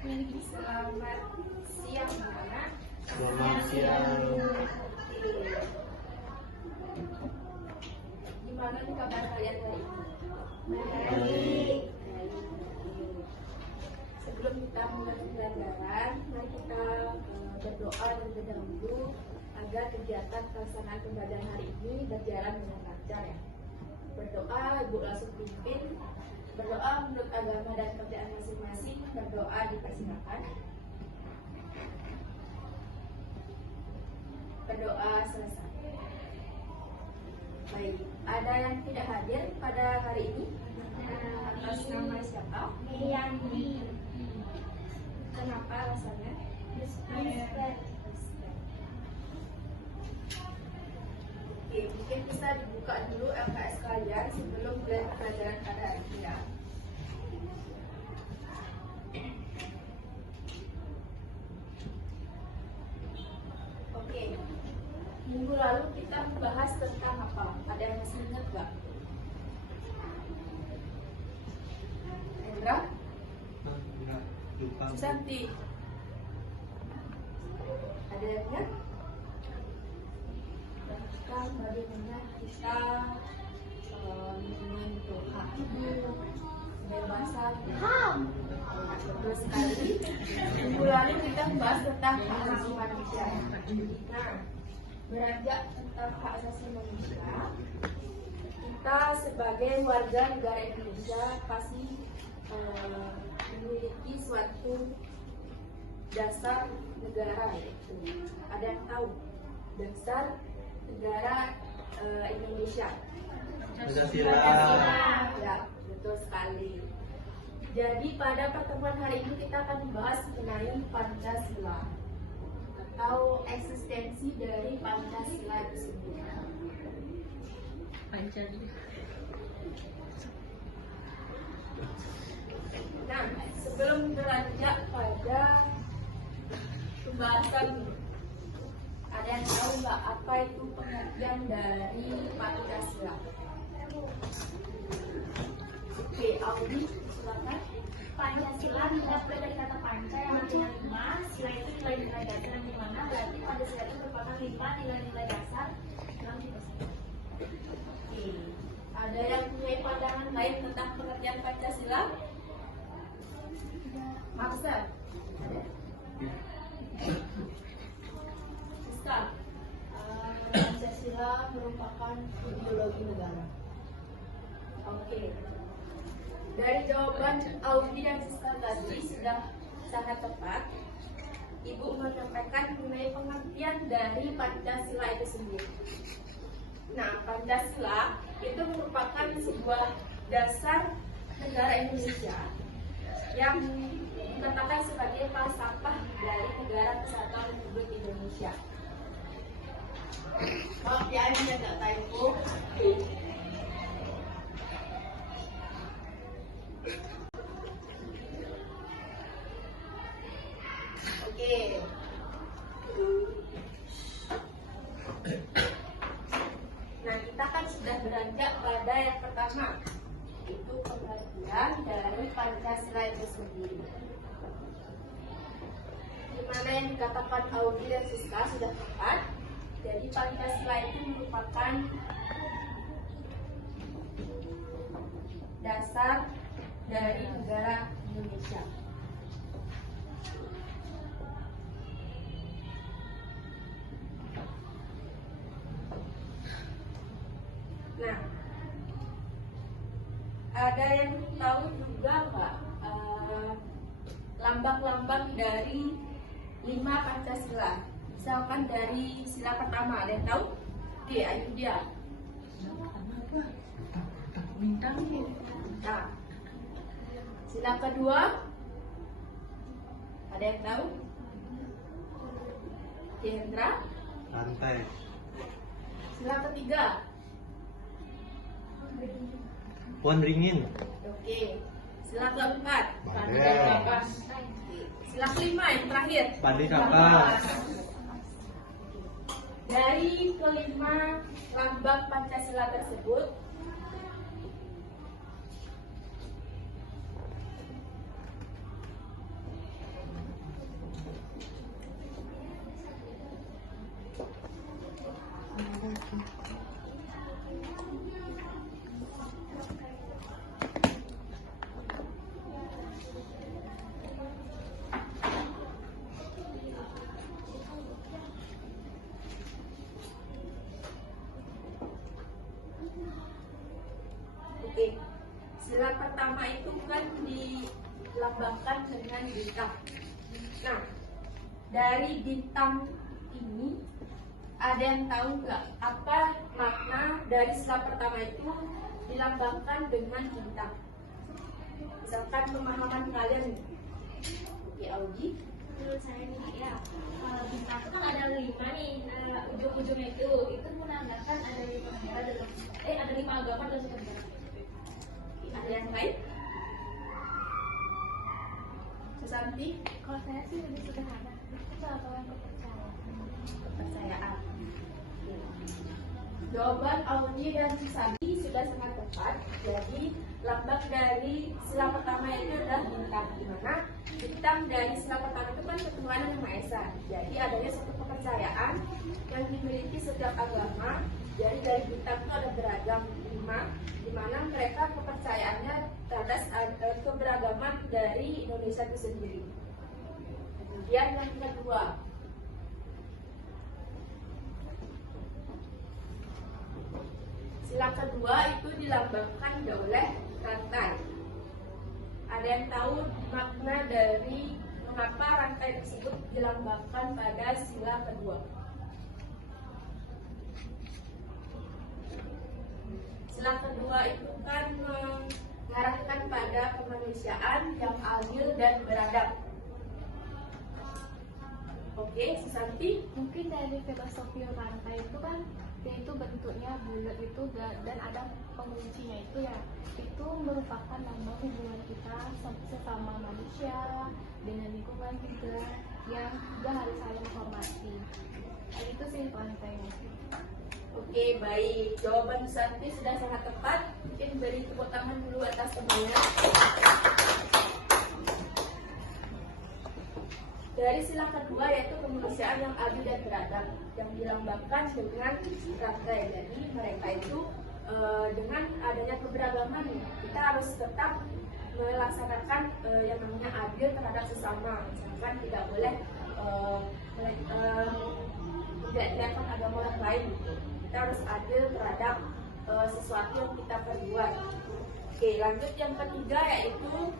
Selamat siang, anak. Selamat siang. Gimana nih kabar kalian hari ini? Baik. Sebelum kita mulai pembelajaran, mari kita berdoa terlebih dahulu agar kegiatan pelaksanaan pembelajaran hari ini berjalan dengan lancar ya. Berdoa, Ibu langsung pimpin. Berdoa menurut agama dan kerjaan masing-masing. Berdoa dipersilakan. Berdoa selesai. Baik, ada yang tidak hadir pada hari ini? Atas nama siapa? Yandi. Kenapa alasannya? Oke, mungkin bisa dibuka dulu LKS kalian sebelum mulai pelajaran pada hari ini ya. Oke, minggu lalu kita membahas tentang apa? Ada yang masih ingat nggak? Hendra? Enggak, lupa. Susanti? Ada yang ingat? Tentang bagaimana kita menyentuh ibu, kebebasan. Betul sekali. Minggu lalu kita membahas tentang hak asasi manusia. Nah, beranjak tentang hak asasi manusia, kita sebagai warga negara Indonesia pasti memiliki suatu dasar negara, yaitu ada yang tahu dasar negara Indonesia? Pancasila. Ya, betul sekali. Jadi pada pertemuan hari ini kita akan membahas mengenai Pancasila atau eksistensi dari Pancasila itu sendiri. Nah, sebelum beranjak pada pembahasan, ada yang tahu nggak apa itu pengertian dari Pancasila? Oke, Audi, silakan. Pancasila dimulai dari kata panca yang artinya lima, sila itu nilai-nilai dasar yang dimana berarti Pancasila itu merupakan 5 nilai-nilai dasar yang dipasarkan. Oke, ada yang punya pandangan lain tentang pengertian Pancasila? Marcel? Ada? Siska? Pancasila merupakan ideologi negara. Oke. Dari jawaban Audi dan Siska tadi sudah sangat tepat. Ibu menyampaikan mengenai pengertian dari Pancasila itu sendiri. Nah, Pancasila itu merupakan sebuah dasar negara Indonesia yang dikatakan sebagai falsafah dari Negara Kesatuan Republik Indonesia. Maaf ya, ini agak typo. Oke. Nah, kita kan sudah beranjak pada yang pertama, itu pengertian dari Pancasila itu sendiri. Dimana yang dikatakan Audi dan Siska sudah tepat. Jadi Pancasila itu merupakan dasar dari negara Indonesia. Nah, ada yang tahu juga nggak lambang-lambang dari 5 Pancasila? Misalkan dari sila pertama, ada yang tahu? Oke, ayo dia. Nah, sila kedua, ada yang tahu? Oke, Hendra. Rantai. Sila ketiga. Pohon ringin. Oke. Sila keempat. Bendera. Oke. Sila kelima yang terakhir. Padi kapas. Dari kelima lambang Pancasila tersebut, kan dilambangkan dengan bintang. Nah, dari bintang ini ada yang tahu nggak apa makna dari sila pertama itu dilambangkan dengan bintang? Misalkan pemahaman kalian nih. Oke, Augie. Menurut saya nih ya, bintang itu kan ada 5 nih, ujung-ujungnya itu menandakan ada 5 negara dalam ada 5 agama dalam satu negara. Ada yang lain? Susanti? Kalau saya sih lebih sederhana, itu pengetahuan kepercayaan. Kepercayaan. Jawaban Augie dan Susanti sudah sangat tepat. Jadi lambang dari sila pertama itu adalah bintang, di mana bintang dari sila pertama itu kan ketuhanan yang Maha Esa. Jadi adanya satu kepercayaan yang dimiliki setiap agama. Jadi dari bintang itu ada beragam 5, di mana mereka kepercayaannya terhadap keberagaman dari Indonesia itu sendiri. Kemudian yang kedua, sila kedua itu dilambangkan oleh rantai. Ada yang tahu makna dari mengapa rantai tersebut dilambangkan pada sila kedua? Sila kedua itu kan mengarahkan pada kemanusiaan yang adil dan beradab. Oke, Susanti? Mungkin dari filosofi rantai itu kan dia itu bentuknya bulat itu dan ada penguncinya itu ya, itu merupakan lambang hubungan kita sesama manusia dengan lingkungan juga yang juga harus saling menghormati. Itu sih rantainya. Oke, baik. Jawaban Susanti sudah sangat tepat. Mungkin beri tepuk tangan dulu atas temannya. Dari sila kedua yaitu kemanusiaan yang adil dan beradab, yang dilambangkan dengan rantai. Jadi mereka itu dengan adanya keberagaman kita harus tetap melaksanakan yang namanya adil terhadap sesama. Misalkan tidak boleh tidak agama orang lain. Kita harus adil terhadap sesuatu yang kita perbuat. Oke, lanjut yang ketiga yaitu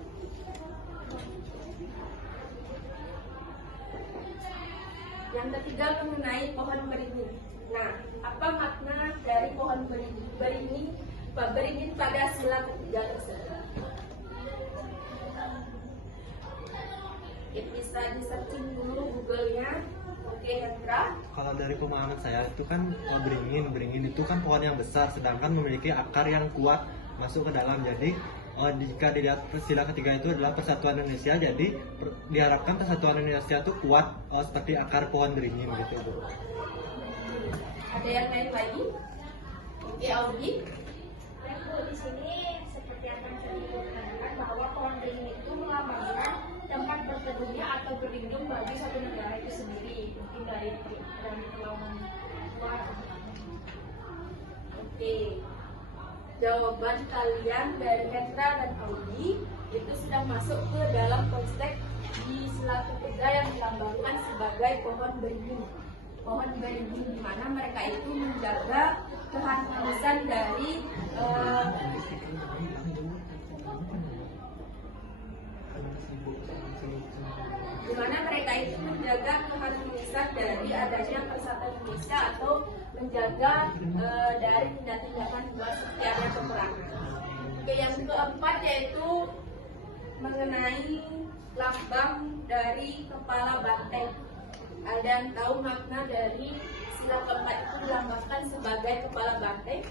mengenai pohon beringin. Nah, apa makna dari pohon beringin pada sila ketiga tersebut? Bisa di searching dulu Google-nya. Oke, Hendra. Kalau dari pemahaman saya itu kan beringin itu kan pohon yang besar, sedangkan memiliki akar yang kuat masuk ke dalam. Jadi jika dilihat sila ketiga itu adalah persatuan Indonesia, jadi diharapkan persatuan Indonesia itu kuat seperti akar pohon beringin gitu, Bu. Ada yang lain lagi? Oke, Augie. Ya, Bu, di sini seperti yang tadi dikatakan bahwa pohon beringin itu melambangkan tempat berteduhnya atau berlindung bagi suatu negara itu sendiri, mungkin dari perlawanan luar. Oke. Jawaban kalian dari Hendra dan Augie itu sudah masuk ke dalam konteks di sila ketiga yang dilambangkan sebagai pohon beringin. Pohon beringin di mana mereka itu menjaga keharmonisan dari adanya persatuan Indonesia atau menjaga dari tindak-tindakan luar seperti adanya peperangan. Oke, yang keempat yaitu mengenai lambang dari kepala banteng. Ada yang tahu makna dari sila keempat itu dilambangkan sebagai kepala banteng?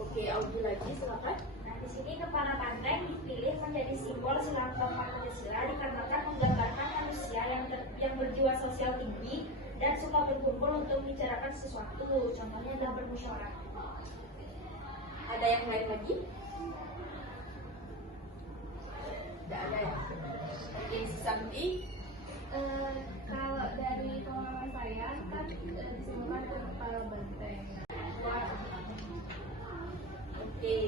Oke, Augie lagi, silakan. Nah, di sini kepala banteng dipilih menjadi simbol sila keempat Pancasila dikarenakan menggambarkan manusia yang berjiwa sosial tinggi dan suka berkumpul untuk membicarakan sesuatu. Contohnya adalah bermusyawarah. Ada yang lain lagi? Tidak ada ya? Oke, Susanti. Kalau dari pengalaman saya kan disimpulkan ke kepala banteng. Oke,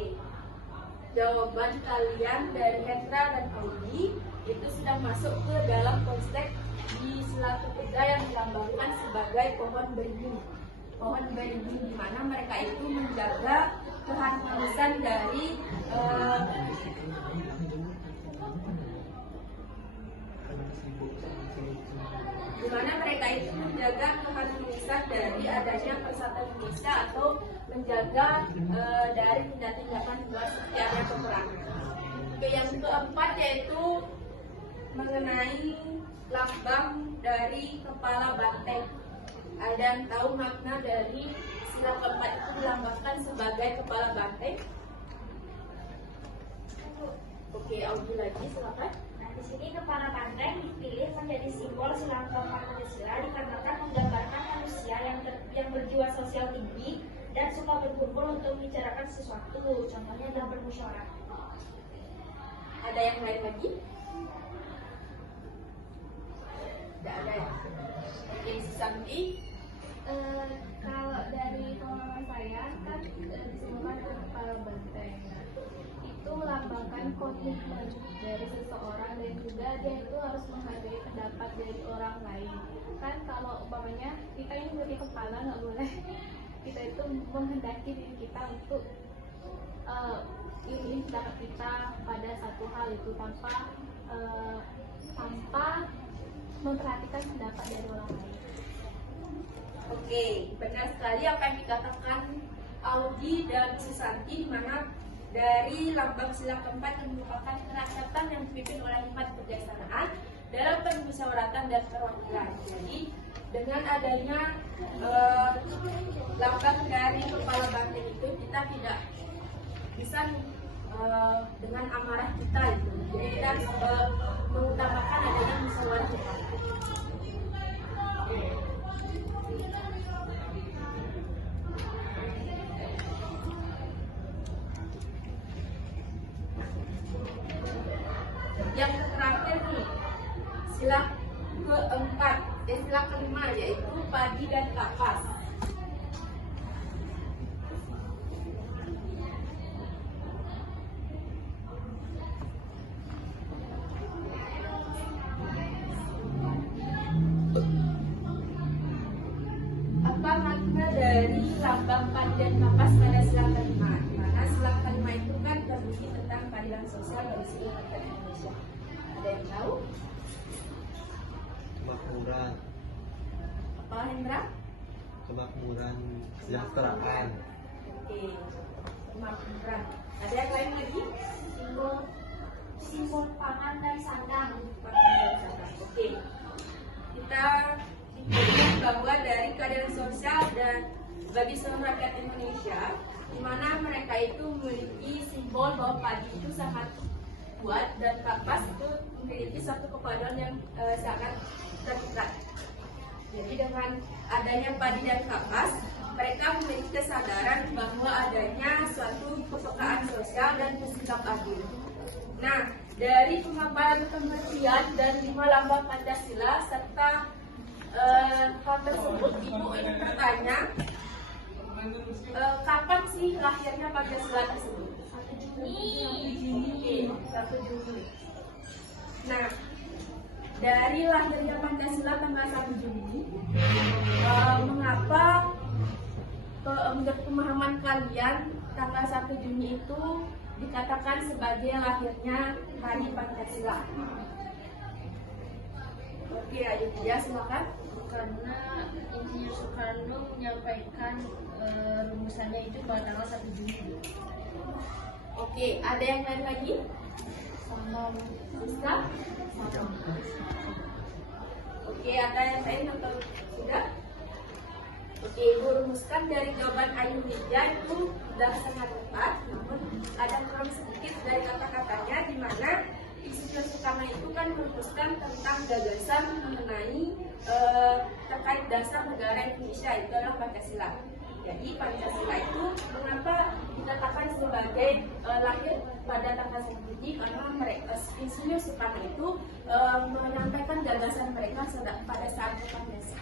jawaban kalian dari Hendra dan Augie itu sudah masuk ke dalam konteks di sila ketiga yang dilambangkan sebagai pohon beringin. pohon beringin, di mana mereka itu menjaga keharmonisan dari adanya persatuan Indonesia atau menjaga dari tindak-tindakan luar seperti adanya peperangan. Oke, yang keempat yaitu mengenai lambang dari kepala banteng. Ada yang tahu makna dari sila keempat itu dilambangkan sebagai kepala banteng? Oke, Audi lagi silakan. Nah, di sini kepala banteng dipilih menjadi simbol sila keempat Pancasila dikarenakan menggambarkan manusia yang berjiwa sosial tinggi dan suka berkumpul untuk membicarakan sesuatu. Contohnya dalam bermusyawarah. Ada yang lain lagi? Tidak ada ya? Oke, Susanti. Kalau dari pengalaman saya kan disebutkan ada kepala banteng. Nah, itu melambangkan komitmen dari seseorang dan juga dia itu harus menghargai pendapat dari orang lain. Kan kalau umpamanya kita ini sebagai kepala nggak boleh kita itu menghendaki diri kita untuk ini pendapat kita pada satu hal itu tanpa memperhatikan pendapat dari orang lain. Oke, benar sekali apa yang dikatakan Audi dan Susanti, di mana dari lambang sila keempat yang merupakan kerakyatan yang dipimpin oleh 5 kebijaksanaan dalam permusyawaratan dan perwakilan. Jadi dengan adanya lambang dari kepala banteng itu kita tidak bisa dengan amarah kita itu. Jadi kita harus mengutamakan adanya musyawarah. Yang terakhir nih, sila keempat, sila kelima yaitu padi dan kapas. Apa makna dari lambang padi dan kapas pada sila kelima? Di mana sila kelima itu kan terbukti tentang keadilan sosial dari seluruh rakyat Indonesia. Ada yang tahu? Kemakmuran, Apa, Hendra? kemakmuran, kesejahteraan. Oke, kemakmuran. Ada yang lain lagi? Simbol pangan dan sandang. Oke, kita lihat bahwa dari keadilan sosial dan bagi seluruh rakyat Indonesia, di mana mereka itu memiliki simbol bahwa padi itu sangat kuat dan kapas itu memiliki satu kepaduan yang sangat terdekat. Jadi dengan adanya padi dan kapas, mereka memiliki kesadaran bahwa adanya suatu kepekaan sosial dan bersikap adil. Nah, dari pemaparan pengertian dan 5 lambang Pancasila serta hal tersebut, Ibu ingin bertanya, kapan sih lahirnya Pancasila tersebut? 1 Juni. 1 Juni. Nah, dari lahirnya Pancasila tanggal 1 Juni, mengapa menurut pemahaman kalian tanggal 1 Juni itu dikatakan sebagai lahirnya Hari Pancasila? Oke, ayo dia silakan. Karena Insinyur Soekarno menyampaikan rumusannya itu pada tanggal 1 Juni. Oke, ada yang lain lagi? Bisa? Oke, ada yang lain atau tidak? Oke, Ibu rumuskan dari jawaban Ayu Widya itu sudah sangat tepat, namun ada kurang sedikit dari kata-katanya, di mana Insinyur Soekarno itu kan merumuskan tentang gagasan mengenai terkait dasar negara Indonesia, itu adalah Pancasila. Jadi Pancasila itu mengapa dikatakan sebagai lahir pada tanggal 1 Juni, karena mereka Insinyur Soekarno itu menyampaikan gagasan mereka pada saat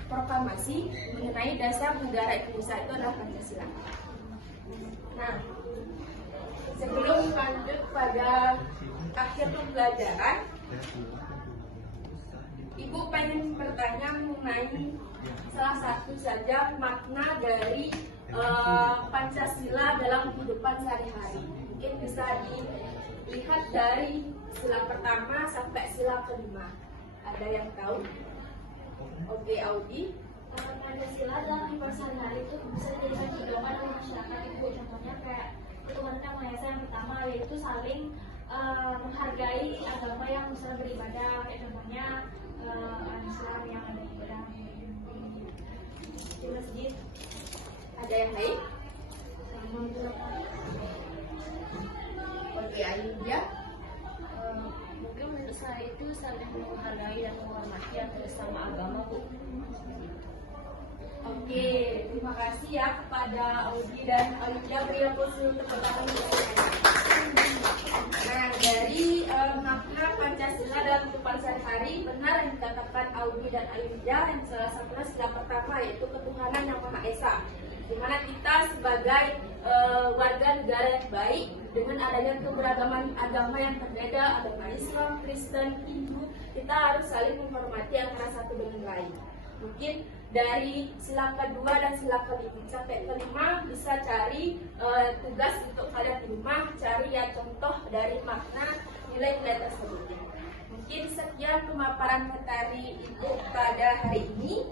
proklamasi mengenai dasar negara Indonesia, itu adalah Pancasila. Nah, sebelum lanjut pada akhir pembelajaran, Ibu pengen bertanya mengenai salah satu saja makna dari Pancasila dalam kehidupan sehari-hari. Mungkin bisa dilihat dari sila pertama sampai sila kelima. Ada yang tahu? Oke, Audi. Pancasila dalam kehidupan sehari-hari itu bisa dijadikan pedoman dalam masyarakat ibu. Contohnya kayak ketuhanan yang Maha Esa yang pertama, yaitu saling menghargai agama yang misalnya beribadah, kayak contohnya Islam yang ada ibadah di masjid. Ada yang lain? Oke, Ayudia. Mungkin menurut saya itu saling menghargai dan menghormati antara sesama agama, Bu. Oke, terima kasih ya kepada Audi dan Ayudia. Beri aplaus untuk pertanyaan mereka. Nah, dari makna Pancasila dalam kehidupan sehari-hari, benar yang dikatakan Audi dan Ayudia, yang salah satunya sila pertama yaitu ketuhanan yang Maha Esa, di mana kita sebagai warga negara yang baik dengan adanya keberagaman agama yang berbeda, agama Islam, Kristen, Hindu, kita harus saling menghormati antara satu dengan lain. Mungkin dari sila kedua dan sila kelima sampai kelima bisa cari tugas untuk kalian di rumah, cari ya contoh dari makna nilai-nilai tersebut. Mungkin sekian pemaparan materi Ibu pada hari ini.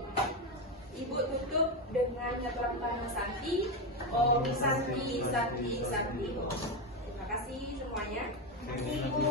Ibu tutup dengan nyatakan Santi. Om Santi, Santi, Santi. Terima kasih semuanya. Nanti Ibu